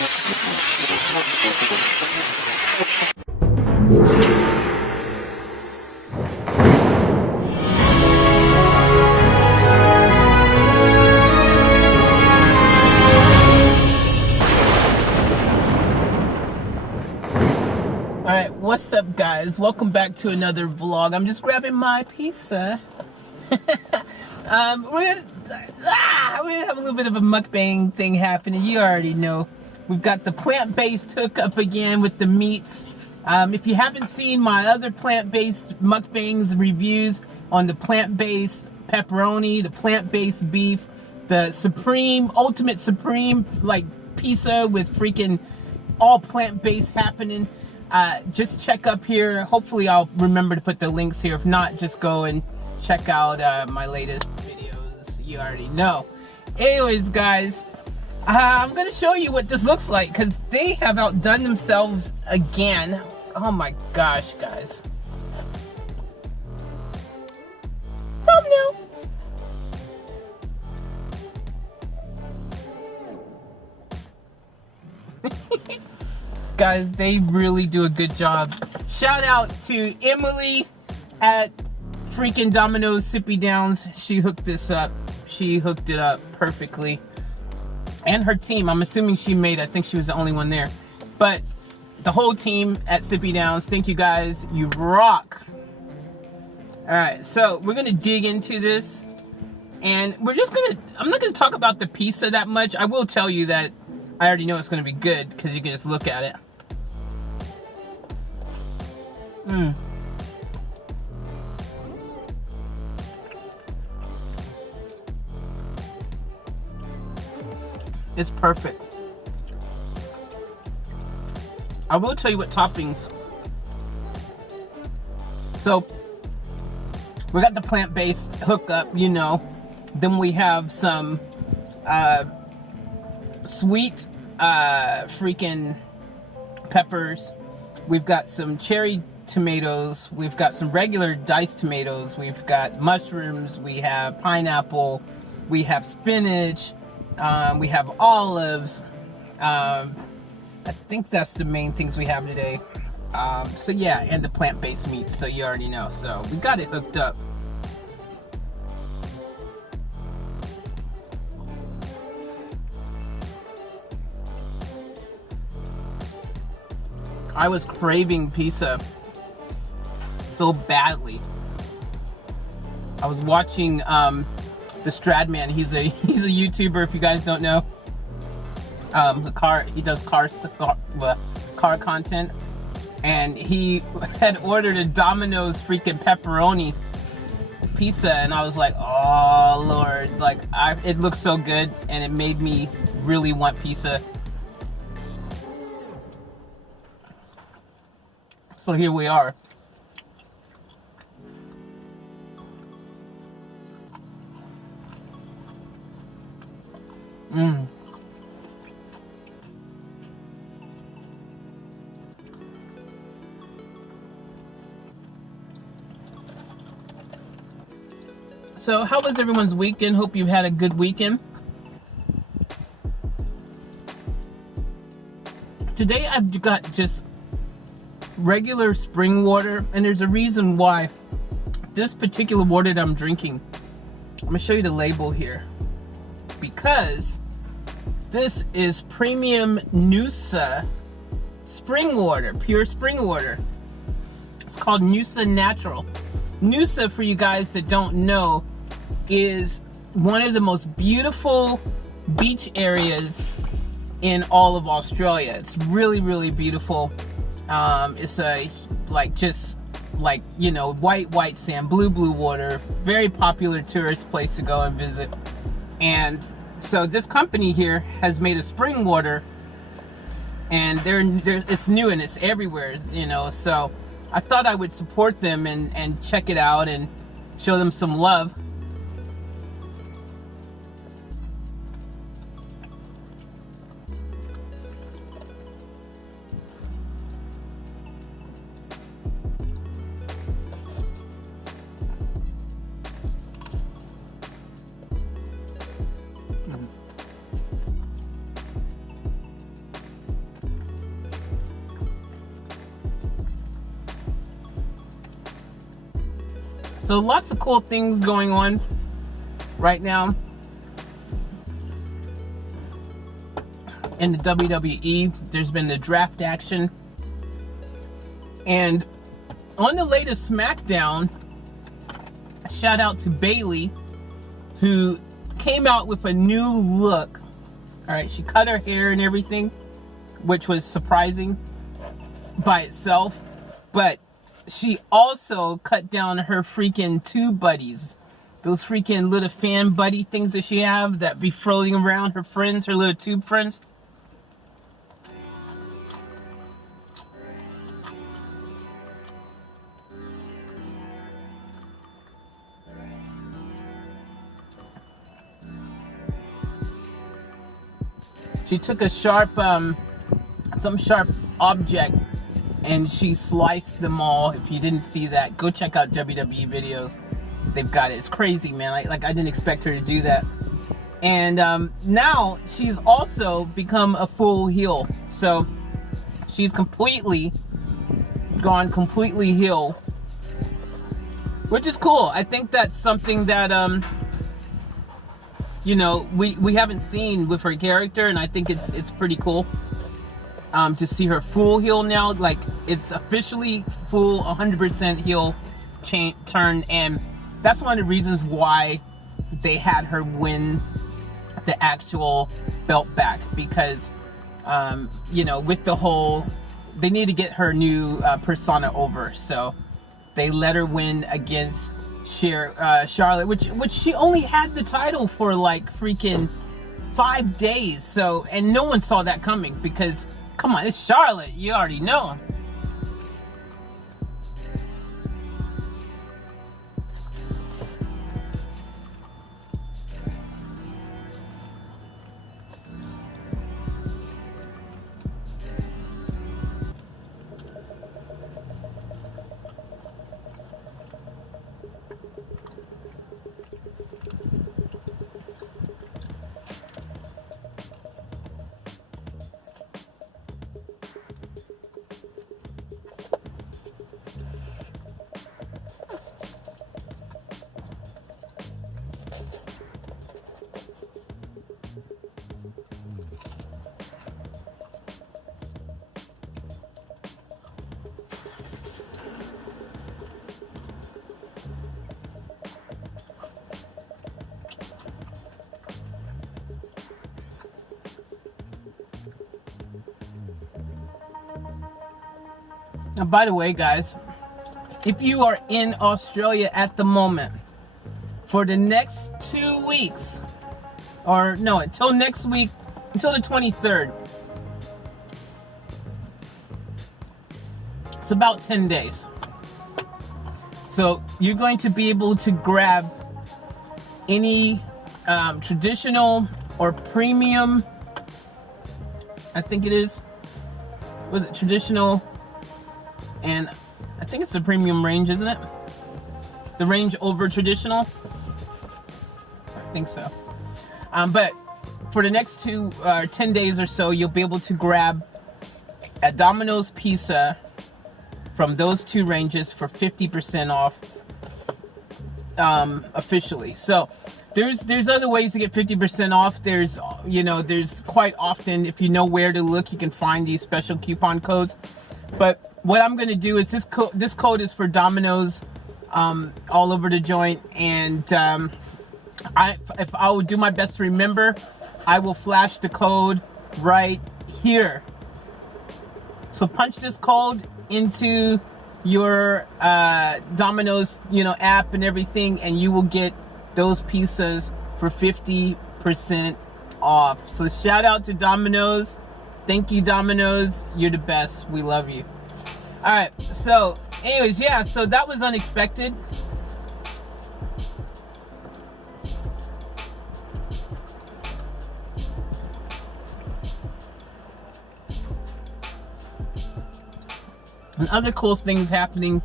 Alright, what's up guys? Welcome back to another vlog. I'm just grabbing my pizza. We're gonna have a little bit of a mukbang thing happening. You already know. We've got the plant-based hookup again with the meats. If you haven't seen my other plant-based mukbangs reviews on the plant-based pepperoni, the plant-based beef, the ultimate supreme like pizza with freaking all plant-based happening, just check up here. Hopefully I'll remember to put the links here. If not, just go and check out my latest videos. You already know. Anyways guys, I'm gonna show you what this looks like because they have outdone themselves again. Oh my gosh guys. Thumbnail. Guys, they really do a good job. Shout out to Emily at freaking Dominos Sippy Downs. She hooked this up. She hooked it up perfectly. And her team. I'm assuming she made, I think she was the only one there. But the whole team at Sippy Downs, thank you guys. You rock. Alright, so we're gonna dig into this. And we're just gonna, I'm not gonna talk about the pizza that much. I will tell you that I already know it's gonna be good because you can just look at it. It's perfect. I will tell you what toppings. So we got the plant-based hookup, you know. Then we have some sweet freaking peppers. We've got some cherry tomatoes. We've got some regular diced tomatoes. We've got mushrooms. We have pineapple. We have spinach. We have olives. I think that's the main things we have today. So yeah, and the plant-based meats, so you already know. So we got it hooked up. I was craving pizza so badly. I was watching the Stradman. He's a YouTuber, if you guys don't know. He does car content, and he had ordered a Domino's freaking pepperoni pizza, and I was like, oh Lord, like it looks so good, and it made me really want pizza. So here we are. So how was everyone's weekend? Hope you had a good weekend. Today I've got just regular spring water, and there's a reason why. This particular water that I'm drinking, I'm gonna show you the label here, because this is premium Noosa spring water, pure spring water. It's called Noosa Natural. Noosa, for you guys that don't know, is one of the most beautiful beach areas in all of Australia. It's really, really beautiful. It's a white sand, blue water, very popular tourist place to go and visit. And so this company here has made a spring water, and it's new and it's everywhere, you know. So I thought I would support them and check it out and show them some love. So lots of cool things going on right now in the WWE. There's been the draft action. And on the latest SmackDown, shout out to Bayley, who came out with a new look. All right, she cut her hair and everything, which was surprising by itself. But she also cut down her freaking tube buddies. Those freaking little fan buddy things that she have that be floating around, her friends, her little tube friends. She took a sharp, some sharp object, and she sliced them all. If you didn't see that, go check out WWE videos. They've got it. It's crazy, man. Like I didn't expect her to do that. And now she's also become a full heel. So she's completely gone completely heel, which is cool. I think that's something that you know, we haven't seen with her character, and I think it's pretty cool to see her full heel now. Like, it's officially full 100% heel turn, and that's one of the reasons why they had her win the actual belt back, because you know, with the whole, they need to get her new persona over, so they let her win against Charlotte, which she only had the title for like freaking 5 days. So, and no one saw that coming, because come on, it's Charlotte, you already know. Now, by the way, guys, if you are in Australia at the moment, for the next 2 weeks, or no, until next week, until the 23rd, it's about 10 days. So you're going to be able to grab any traditional or premium, I think it is, was it traditional? And I think it's the premium range, isn't it? The range over traditional? I think so. But for the next 10 days or so, you'll be able to grab a Domino's pizza from those two ranges for 50% off officially. So there's other ways to get 50% off. There's, you know, there's quite often, if you know where to look, you can find these special coupon codes. But what I'm going to do is this code is for Domino's all over the joint, and if I would do my best to remember, I will flash the code right here. So punch this code into your Domino's, you know, app and everything, and you will get those pizzas for 50% off. So shout out to Domino's. Thank you, Domino's. You're the best. We love you. All right. So anyways, yeah, so that was unexpected. And other cool things happening.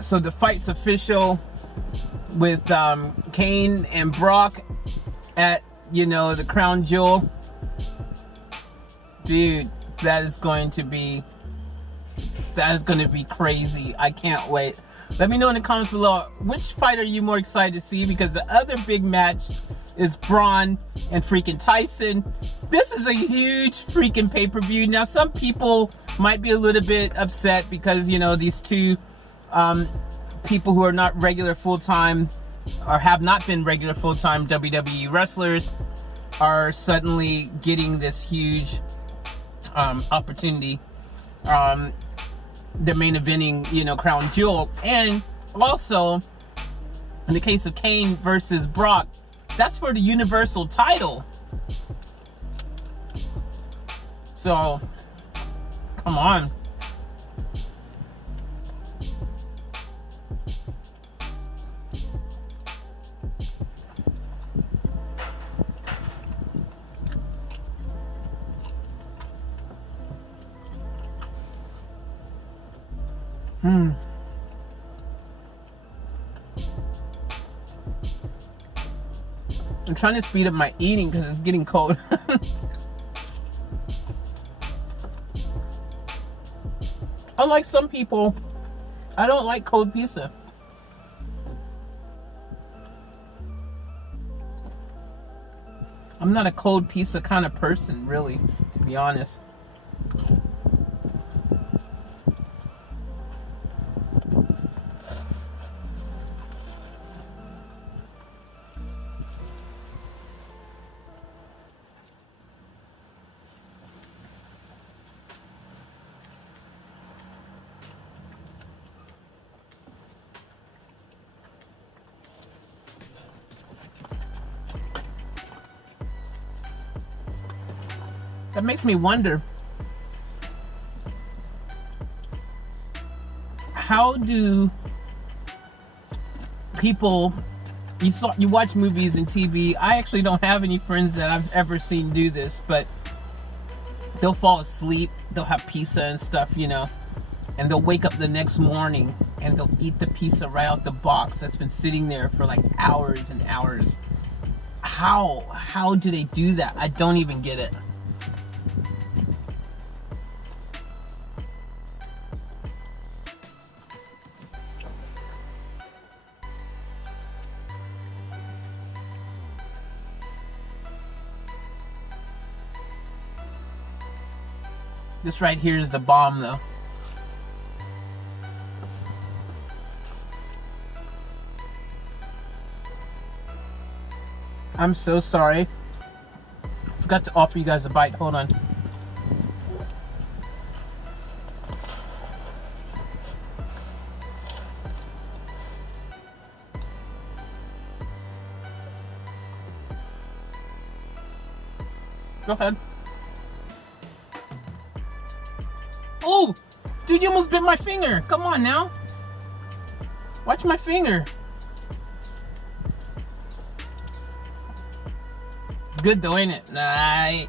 So the fight's official with Kane and Brock at, you know, the Crown Jewel. Dude, that is going to be crazy. I can't wait. Let me know in the comments below, which fight are you more excited to see? Because the other big match is Braun and freaking Tyson. This is a huge freaking pay-per-view. Now, some people might be a little bit upset because, you know, these two people who are not regular full-time or have not been regular full-time WWE wrestlers are suddenly getting this huge opportunity. The main eventing, you know, crown jewel. And also, in the case of Kane versus Brock, that's for the Universal title. So, come on. I'm trying to speed up my eating because it's getting cold. Unlike some people, I don't like cold pizza. I'm not a cold pizza kind of person, really, to be honest. That makes me wonder, how do people, you watch movies and TV, I actually don't have any friends that I've ever seen do this, but they'll fall asleep, they'll have pizza and stuff, you know, and they'll wake up the next morning and they'll eat the pizza right out the box that's been sitting there for like hours and hours. How do they do that? I don't even get it. This right here is the bomb, though. I'm so sorry. Forgot to offer you guys a bite. Hold on. Go ahead. Oh, dude, you almost bit my finger. Come on now. Watch my finger. It's good though, ain't it? Nah.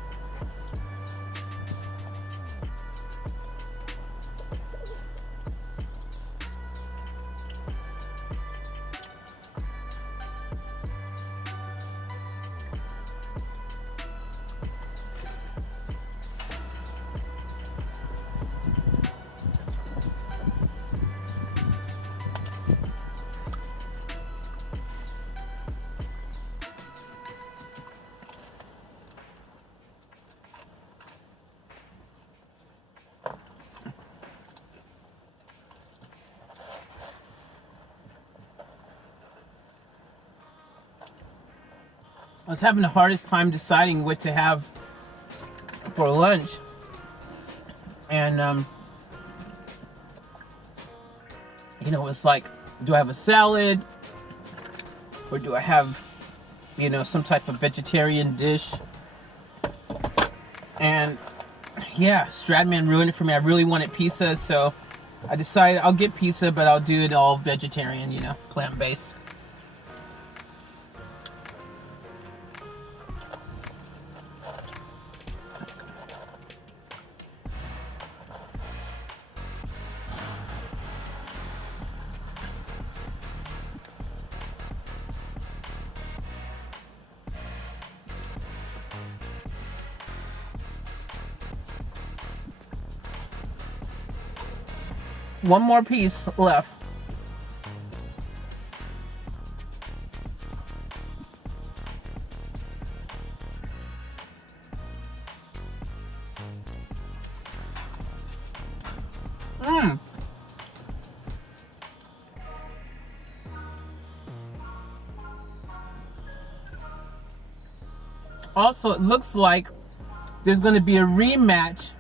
I was having the hardest time deciding what to have for lunch. And, you know, it's like, do I have a salad? Or do I have, you know, some type of vegetarian dish? And, yeah, Stradman ruined it for me. I really wanted pizza, so I decided I'll get pizza, but I'll do it all vegetarian, you know, plant-based. One more piece left. Also, it looks like there's going to be a rematch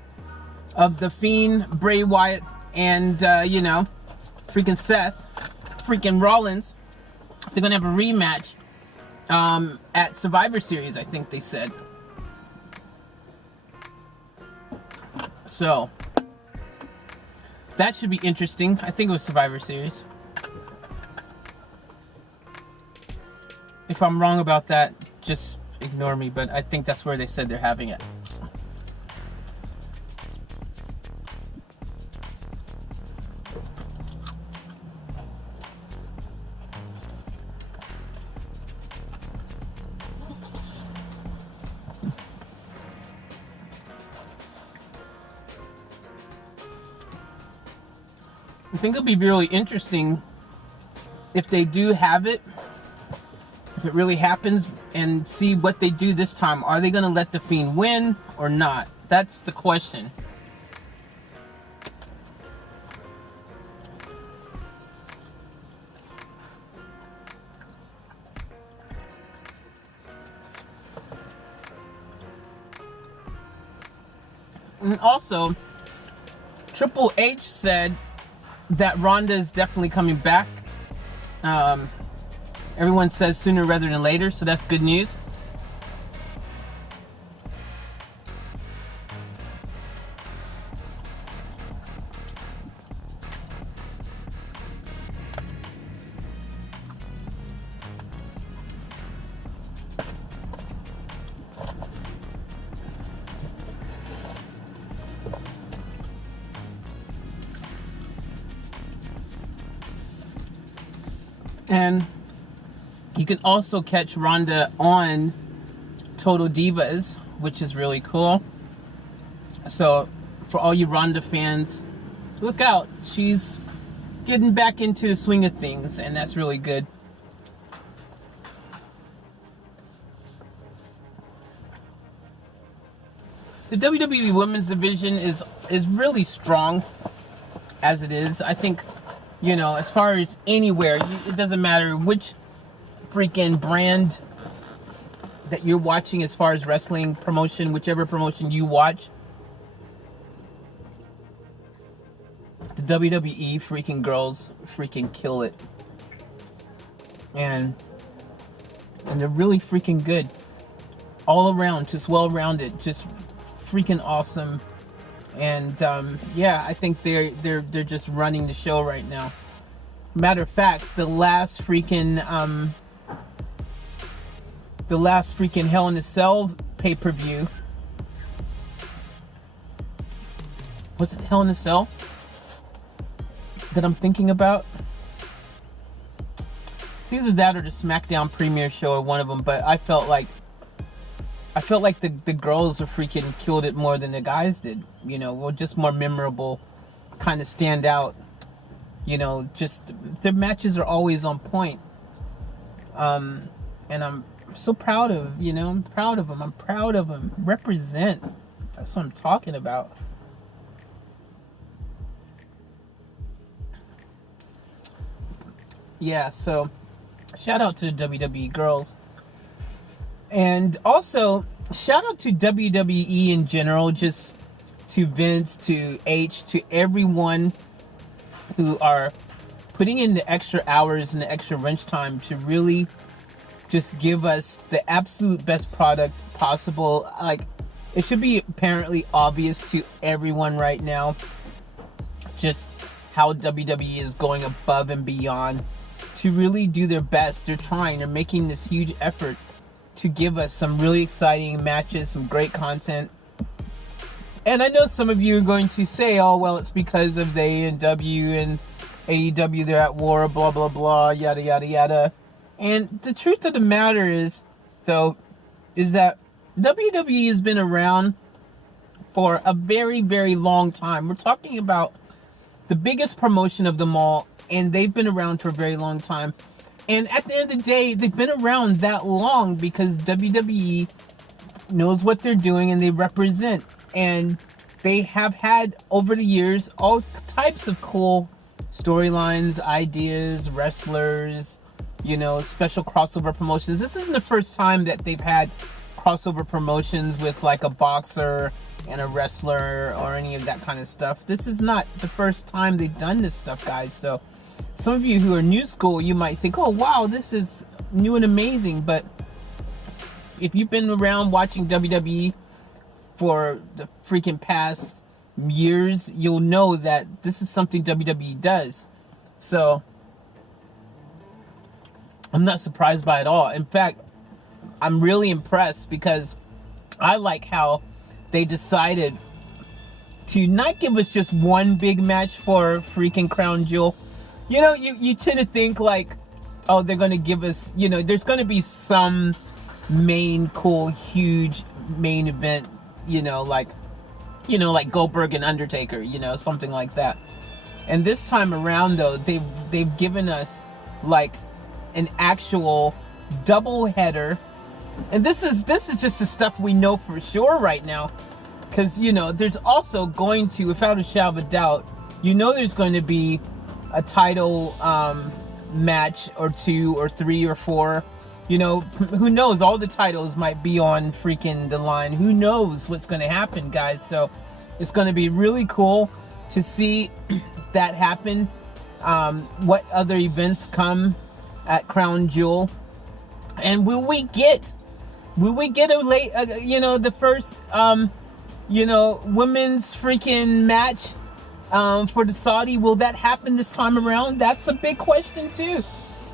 of The Fiend, Bray Wyatt, and, you know, freaking Seth, freaking Rollins. They're going to have a rematch at Survivor Series, I think they said. So, that should be interesting. I think it was Survivor Series. If I'm wrong about that, just ignore me, but I think that's where they said they're having it. I think it'll be really interesting if they do have it, if it really happens, and see what they do this time. Are they going to let The Fiend win or not? That's the question. And also, Triple H said that Ronda is definitely coming back. Everyone says sooner rather than later, so that's good news. And you can also catch Ronda on Total Divas, which is really cool. So for all you Ronda fans, look out. She's getting back into the swing of things, and that's really good. The WWE Women's Division is really strong as it is. I think, you know, as far as anywhere, it doesn't matter which freaking brand that you're watching as far as wrestling promotion, whichever promotion you watch, the WWE freaking girls freaking kill it. And they're really freaking good. All around, just well-rounded, just freaking awesome. And yeah, I think they're just running the show right now. Matter of fact, the last freaking Hell in a Cell pay-per-view, was it Hell in a Cell that I'm thinking about? It's either that or the SmackDown premiere show, or one of them. But I felt like the girls are freaking killed it more than the guys did. You know, were just more memorable, kind of stand out. You know, just their matches are always on point. And I'm so proud of, you know, I'm proud of them. I'm proud of them. Represent. That's what I'm talking about. Yeah, so shout out to the WWE girls. And also, shout out to WWE in general, just to Vince, to H, to everyone who are putting in the extra hours and the extra wrench time to really just give us the absolute best product possible. Like, it should be apparently obvious to everyone right now just how WWE is going above and beyond to really do their best. They're trying, they're making this huge effort to give us some really exciting matches, some great content. And I know some of you are going to say, oh, well, it's because of the A&W and AEW, they're at war, blah, blah, blah, yada, yada, yada. And the truth of the matter is, though, is that WWE has been around for a very, very long time. We're talking about the biggest promotion of them all, and they've been around for a very long time. And at the end of the day, they've been around that long because WWE knows what they're doing and they represent. And they have had over the years all types of cool storylines, ideas, wrestlers, you know, special crossover promotions. This isn't the first time that they've had crossover promotions with like a boxer and a wrestler or any of that kind of stuff. This is not the first time they've done this stuff, guys. So some of you who are new school, you might think, oh wow, this is new and amazing. But if you've been around watching WWE for the freaking past years, you'll know that this is something WWE does. So I'm not surprised by it all. In fact, I'm really impressed because I like how they decided to not give us just one big match for freaking Crown Jewel. You know, you tend to think like, oh, they're going to give us, you know, there's going to be some main cool, huge main event, you know, like Goldberg and Undertaker, you know, something like that. And this time around, though, they've given us like an actual double header. And this is just the stuff we know for sure right now, because you know there's also going to, without a shadow of a doubt, you know there's going to be a title match or 2 or 3 or 4. You know, who knows? All the titles might be on freaking the line. Who knows what's going to happen, guys? So it's going to be really cool to see that happen. What other events come at Crown Jewel, and will we get a late, you know, the first, you know, women's freaking match for the Saudi? Will that happen this time around? That's a big question too.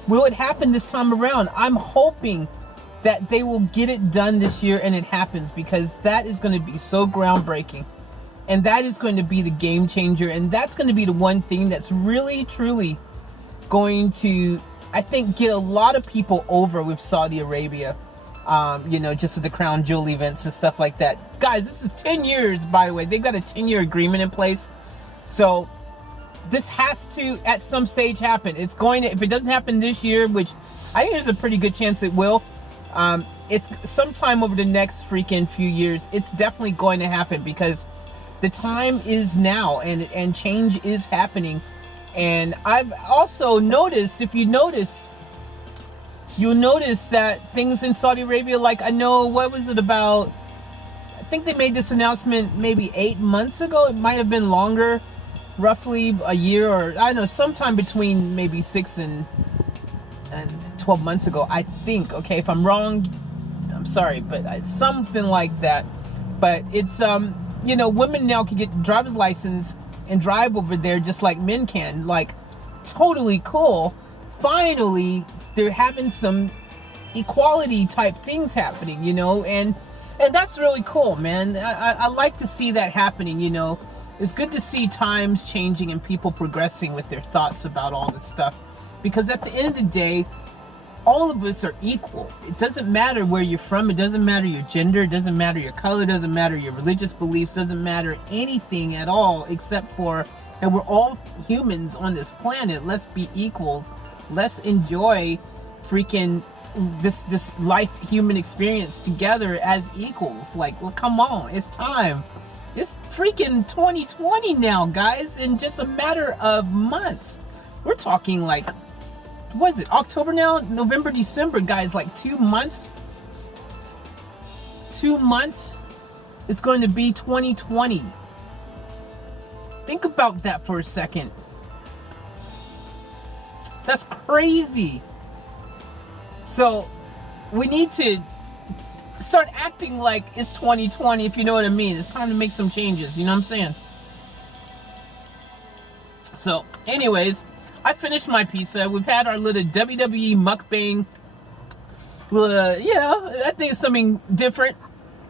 Will it happen this time around? I'm hoping that they will get it done this year and it happens, because that is going to be so groundbreaking, and that is going to be the game changer, and that's going to be the one thing that's really truly going to, I think, get a lot of people over with Saudi Arabia. You know, just with the Crown Jewel events and stuff like that. Guys, this is 10 years, by the way. They've got a 10-year agreement in place. So this has to, at some stage, happen. It's going to, if it doesn't happen this year, which I think there's a pretty good chance it will, it's sometime over the next freaking few years, it's definitely going to happen, because the time is now, and change is happening. And I've also noticed, if you notice, you'll notice that things in Saudi Arabia, like, I know, what was it about, I think they made this announcement maybe 8 months ago. It might have been longer, roughly a year, or I don't know, sometime between maybe 6 and 12 months ago, I think. Okay, if I'm wrong, I'm sorry, but it's something like that. But it's, you know, women now can get driver's license and drive over there just like men can. Like, totally cool. Finally, they're having some equality type things happening, you know, and that's really cool, man. I like to see that happening, you know. It's good to see times changing and people progressing with their thoughts about all this stuff, because at the end of the day, all of us are equal. It doesn't matter where you're from. It doesn't matter your gender. It doesn't matter your color. It doesn't matter your religious beliefs. It doesn't matter anything at all, except for that we're all humans on this planet. Let's be equals. Let's enjoy freaking this life human experience together as equals. Like, well, come on, it's time. It's freaking 2020 now, guys. In just a matter of months, we're talking like, what is it, October now? November, December, guys. Like 2 months. 2 months. It's going to be 2020. Think about that for a second. That's crazy. So we need to start acting like it's 2020, if you know what I mean. It's time to make some changes, you know what I'm saying? So anyways, I finished my pizza. We've had our little WWE mukbang. Yeah, I think it's something different.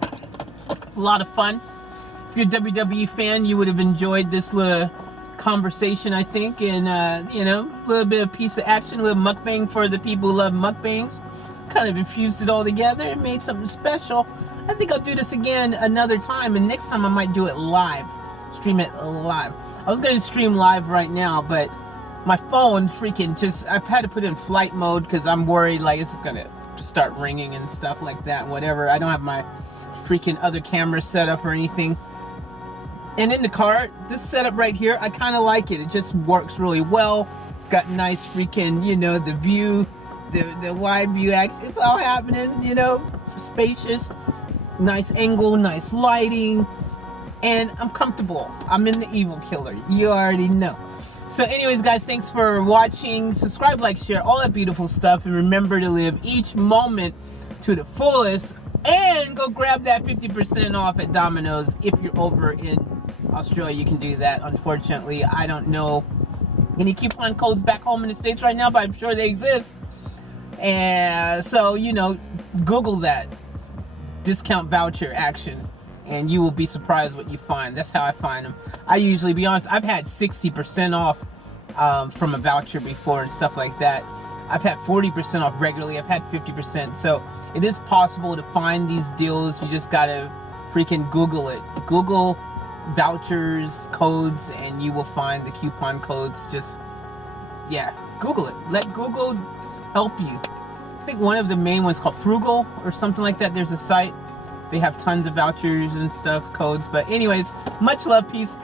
It's a lot of fun. If you're a WWE fan, you would have enjoyed this little conversation, I think, and you know, a little bit of piece of action, a little mukbang for the people who love mukbangs. Kind of infused it all together and made something special. I think I'll do this again another time, and next time I might do it live, stream it live. I was going to stream live right now, but my phone freaking I've had to put it in flight mode because I'm worried like it's just going to start ringing and stuff like that, whatever. I don't have my freaking other camera set up or anything. And in the car, this setup right here, I kind of like it. It just works really well. Got nice freaking, you know, the view, the wide view action. It's all happening, you know, spacious, nice angle, nice lighting, and I'm comfortable. I'm in the Evil Killer. You already know. So anyways, guys, thanks for watching. Subscribe, like, share, all that beautiful stuff. And remember to live each moment to the fullest. And go grab that 50% off at Dominos. If you're over in Australia, you can do that. Unfortunately, I don't know any coupon codes back home in the States right now, but I'm sure they exist. And so, you know, Google that discount voucher action, and you will be surprised what you find. That's how I find them. I usually, be honest, I've had 60% off from a voucher before and stuff like that. I've had 40% off regularly. I've had 50%. So it is possible to find these deals. You just gotta freaking Google it. Google vouchers, codes, and you will find the coupon codes. Just, yeah, Google it. Let Google help you. I think one of the main ones called Frugal or something like that. There's a site. They have tons of vouchers and stuff, codes. But anyways, much love, peace.